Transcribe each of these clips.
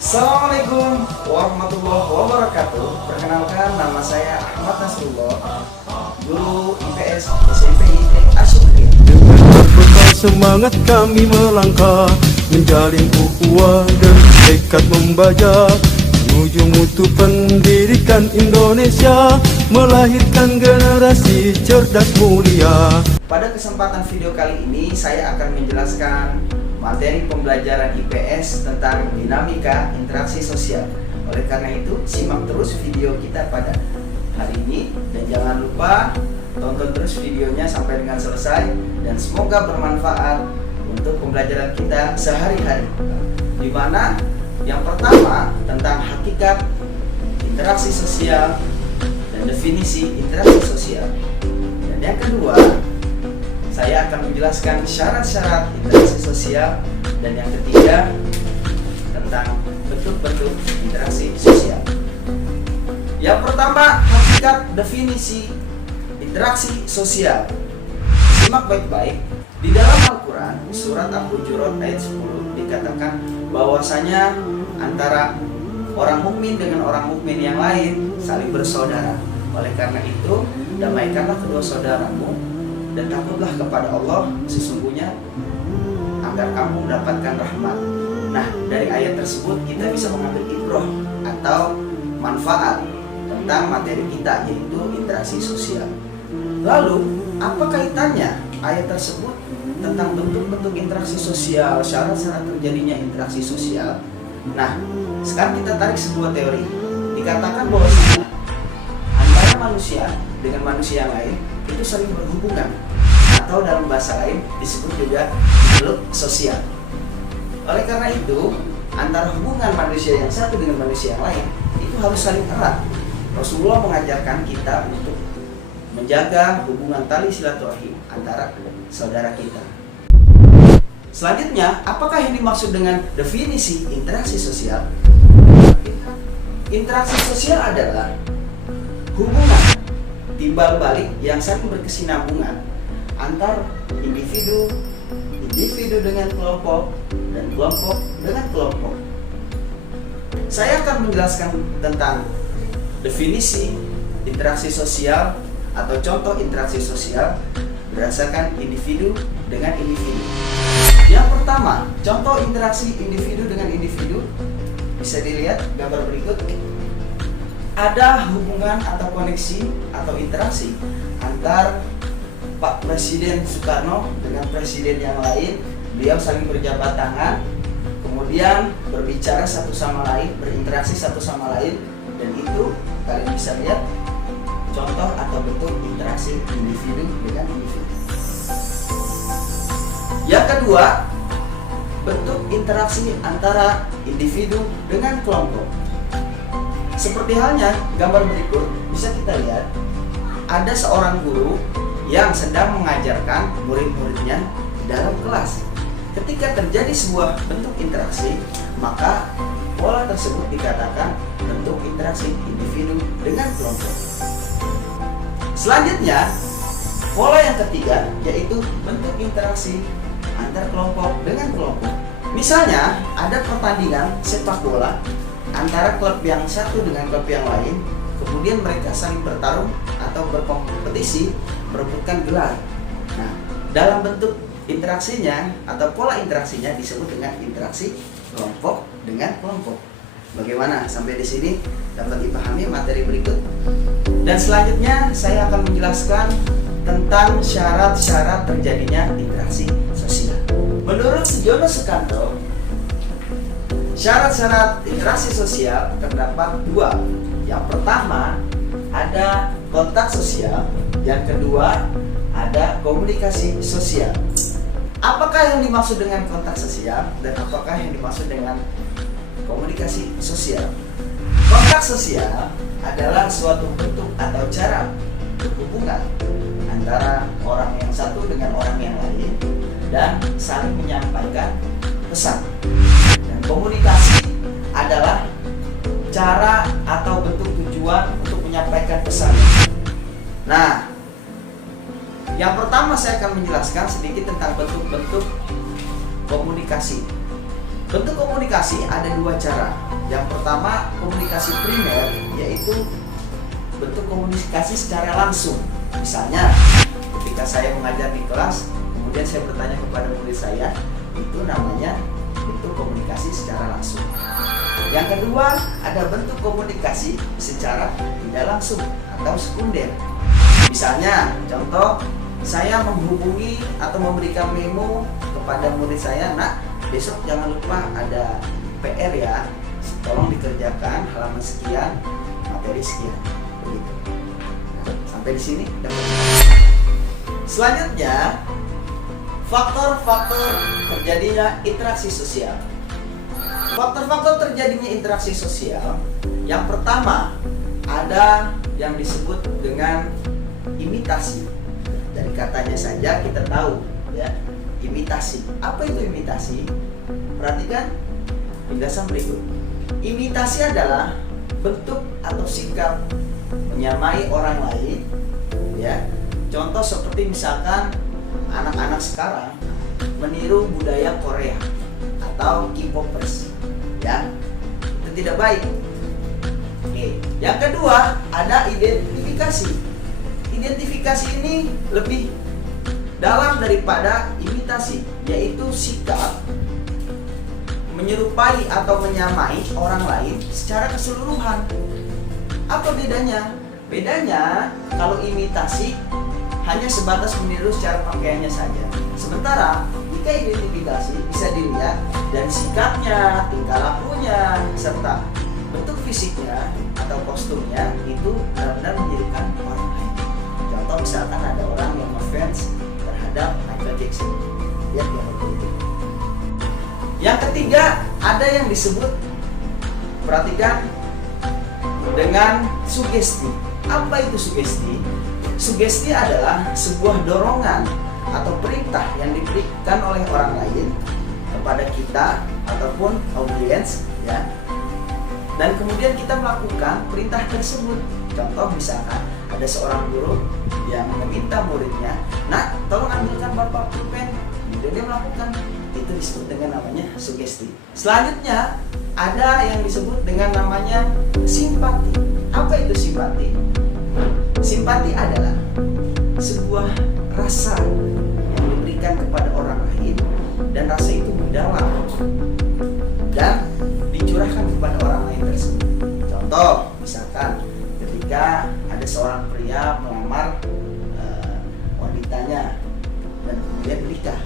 Assalamualaikum warahmatullahi wabarakatuh. Perkenalkan, nama saya Ahmad Nasrullah, guru IPS SMP IT Asyukri. Dengan berbekal semangat kami melangkah, menjalin ukhuwah dan tekad membaca, menuju mutu pendidikan Indonesia, melahirkan generasi cerdas mulia. Pada kesempatan video kali ini saya akan menjelaskan materi pembelajaran IPS tentang dinamika interaksi sosial. Oleh karena itu, simak terus video kita pada hari ini dan jangan lupa tonton terus videonya sampai dengan selesai, dan semoga bermanfaat untuk pembelajaran kita sehari-hari. Di mana yang pertama tentang hakikat interaksi sosial dan definisi interaksi sosial, dan yang kedua saya akan menjelaskan syarat-syarat interaksi sosial, dan yang ketiga tentang bentuk-bentuk interaksi sosial. Yang pertama, hakikat definisi interaksi sosial. Simak baik-baik. Di dalam Al-Quran, surat Al-Hujurat ayat 10 dikatakan bahwasanya antara orang mukmin dengan orang mukmin yang lain saling bersaudara. Oleh karena itu, damaikanlah kedua saudaramu dan takutlah kepada Allah sesungguhnya agar kamu mendapatkan rahmat. Nah, dari ayat tersebut kita bisa mengambil ibrah atau manfaat tentang materi kita, yaitu interaksi sosial. Lalu, apa kaitannya ayat tersebut tentang bentuk-bentuk interaksi sosial, syarat-syarat terjadinya interaksi sosial? Nah, sekarang kita tarik sebuah teori. Dikatakan bahwa antara manusia dengan manusia yang lain itu saling berhubungan, atau dalam bahasa lain disebut juga makhluk sosial. Oleh karena itu, antara hubungan manusia yang satu dengan manusia yang lain itu harus saling erat. Rasulullah mengajarkan kita untuk menjaga hubungan tali silaturahim antara saudara kita. Selanjutnya, apakah yang dimaksud dengan definisi interaksi sosial? Interaksi sosial adalah hubungan timbal balik yang saling berkesinambungan antar individu dengan kelompok, dan kelompok dengan kelompok. Saya akan menjelaskan tentang definisi interaksi sosial atau contoh interaksi sosial berdasarkan individu dengan individu. Yang pertama, contoh interaksi individu dengan individu, bisa dilihat gambar berikut. Ada hubungan atau koneksi atau interaksi antar Pak Presiden Soekarno dengan presiden yang lain. Beliau saling berjabat tangan, kemudian berbicara satu sama lain, berinteraksi satu sama lain, dan itu kalian bisa lihat contoh atau bentuk interaksi individu dengan individu. Yang kedua, bentuk interaksi antara individu dengan kelompok. Seperti halnya gambar berikut, bisa kita lihat ada seorang guru yang sedang mengajarkan murid-muridnya dalam kelas. Ketika terjadi sebuah bentuk interaksi, maka pola tersebut dikatakan bentuk interaksi individu dengan kelompok. Selanjutnya, pola yang ketiga yaitu bentuk interaksi antar kelompok dengan kelompok. Misalnya, ada pertandingan sepak bola antara klub yang satu dengan klub yang lain, kemudian mereka saling bertarung atau berkompetisi merebutkan gelar. Nah, dalam bentuk interaksinya atau pola interaksinya disebut dengan interaksi kelompok dengan kelompok. Bagaimana sampai di sini dapat dipahami materi berikut? Dan selanjutnya saya akan menjelaskan tentang syarat-syarat terjadinya interaksi sosial. Menurut Sujono Sukanto, syarat-syarat interaksi sosial terdapat dua. Yang pertama, ada kontak sosial. Yang kedua, ada komunikasi sosial. Apakah yang dimaksud dengan kontak sosial dan apakah yang dimaksud dengan komunikasi sosial? Kontak sosial adalah suatu bentuk atau cara berhubungan antara orang yang satu dengan orang yang lain dan saling menyampaikan pesan. Komunikasi adalah cara atau bentuk tujuan untuk menyampaikan pesan. Nah, yang pertama saya akan menjelaskan sedikit tentang bentuk-bentuk komunikasi. Bentuk komunikasi ada dua cara. Yang pertama, komunikasi primer, yaitu bentuk komunikasi secara langsung. Misalnya, ketika saya mengajar di kelas, kemudian saya bertanya kepada murid saya, itu namanya bentuk komunikasi secara langsung. Yang kedua, ada bentuk komunikasi secara tidak langsung atau sekunder. Misalnya, contoh, saya menghubungi atau memberikan memo kepada murid saya, "Nak, besok jangan lupa ada PR ya, tolong dikerjakan halaman sekian, materi sekian." Begitu. Sampai di sini. Selanjutnya, faktor-faktor terjadinya interaksi sosial. Faktor-faktor terjadinya interaksi sosial, yang pertama ada yang disebut dengan imitasi. Dari katanya saja kita tahu ya, imitasi. Apa itu imitasi? Perhatikan penjelasan berikut. Imitasi adalah bentuk atau sikap menyamai orang lain ya. Contoh seperti misalkan anak-anak sekarang meniru budaya Korea atau K-popers ya, itu tidak baik. Oke. Yang kedua ada identifikasi. Identifikasi ini lebih dalam daripada imitasi, yaitu sikap menyerupai atau menyamai orang lain secara keseluruhan. Apa bedanya? Bedanya kalau imitasi hanya sebatas meniru secara pakaiannya saja. Sementara jika identifikasi bisa dilihat dari sikapnya, tingkah lakunya, serta bentuk fisiknya atau kostumnya itu benar-benar menjadikan orang lain. Contoh misalkan ada orang yang ngefans terhadap Michael Jackson, dia begitu. Yang ketiga ada yang disebut, perhatikan, dengan sugesti. Apa itu sugesti? Sugesti adalah sebuah dorongan atau perintah yang diberikan oleh orang lain kepada kita ataupun audiens ya. Dan kemudian kita melakukan perintah tersebut. Contoh misalkan ada seorang guru yang meminta muridnya, "Nak, tolong ambilkan bapak pulpen." Kemudian dia melakukan. Itu disebut dengan namanya sugesti. Selanjutnya ada yang disebut dengan namanya simpati. Apa itu simpati? Simpati adalah sebuah rasa yang diberikan kepada orang lain dan rasa itu mendalam dan dicurahkan kepada orang lain tersebut. Contoh, misalkan ketika ada seorang pria melamar wanitanya dan kemudian menikah,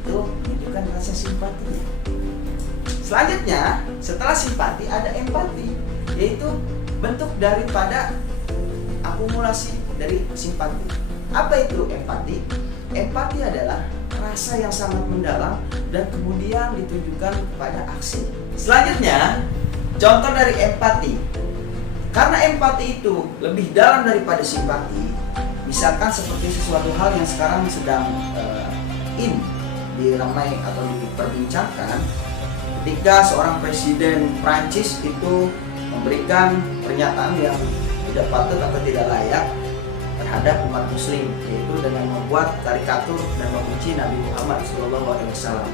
itu menunjukkan rasa simpati. Selanjutnya, setelah simpati ada empati, yaitu bentuk daripada akumulasi dari simpati. Apa itu empati? Empati adalah rasa yang sangat mendalam dan kemudian ditunjukkan kepada aksi. Selanjutnya, contoh dari empati. Karena empati itu lebih dalam daripada simpati, misalkan seperti sesuatu hal yang sekarang sedang diramai atau diperbincangkan, ketika seorang presiden Prancis itu memberikan pernyataan yang tidak patut atau tidak layak terhadap umat muslim, yaitu dengan membuat karikatur dan membenci Nabi Muhammad SAW.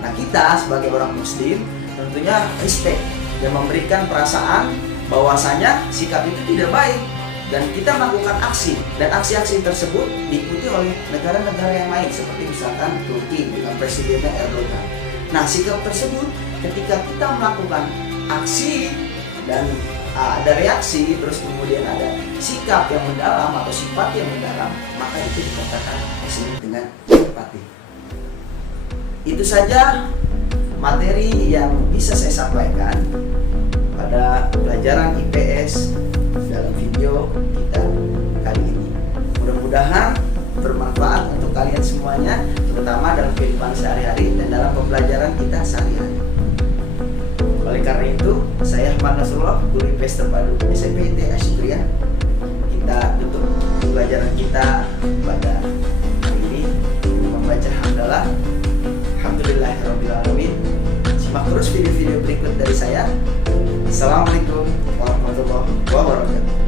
Nah, kita sebagai orang muslim tentunya respect dan memberikan perasaan bahwasanya sikap itu tidak baik dan kita melakukan aksi, dan aksi-aksi tersebut diikuti oleh negara-negara yang lain seperti misalkan Turki dengan presidennya Erdogan. Nah, sikap tersebut ketika kita melakukan aksi dan ada reaksi, terus kemudian ada sikap yang mendalam atau sifat yang mendalam, maka itu dikatakan disebut dengan empati. Itu saja materi yang bisa saya sampaikan pada pelajaran IPS dalam video kita kali ini. Mudah-mudahan bermanfaat untuk kalian semuanya, terutama dalam kehidupan sehari-hari dan dalam pembelajaran kita sehari-hari. Oleh karena itu, saya Ahmad Nasrullah, guru IPS terpadu SMP ITS Asyukriya. Kita tutup pelajaran kita pada hari ini dengan membaca hamdalah. Alhamdulillahirrahmanirrahim. Simak terus video-video berikut dari saya. Assalamualaikum warahmatullahi wabarakatuh.